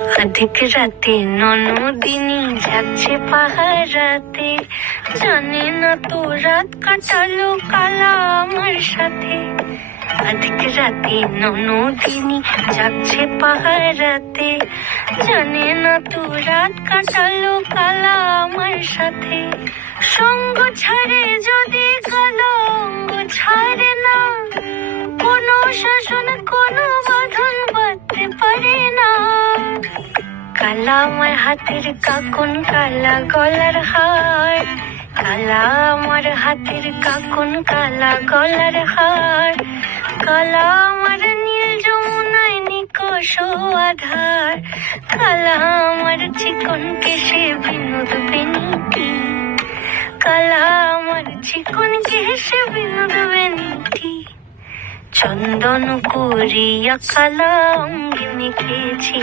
अधिक राते ননদিনী যাচ্ছে পাহারাতে, জানি না তো রাত কাটালো কালা আমার সাথে। अधिक রাতে ননদিনী যাচ্ছে পাহারাতে, জানি না তো রাত কাটালো কালা আমার সাথে। সঙ্গ ছাড়ে যদি কালো অঙ্গ ছাড়ে না, কোনো শাসন কোনো বাঁধন বাঁধতে পারে না। কালা আমার হাতের কাকন কালা গলার হার, কালা আমার হাতের কাকন কালা গলার হার, কালা আমার নীল যমুনায় নিকষ আধার, কালা আমার চিকন কেশে বিনোদ বেনিটি, কালা আমার চিকন কেশে বিনোদ বেনিটি। চন্দন করিয়া কালা অঙ্গে মেখেছি।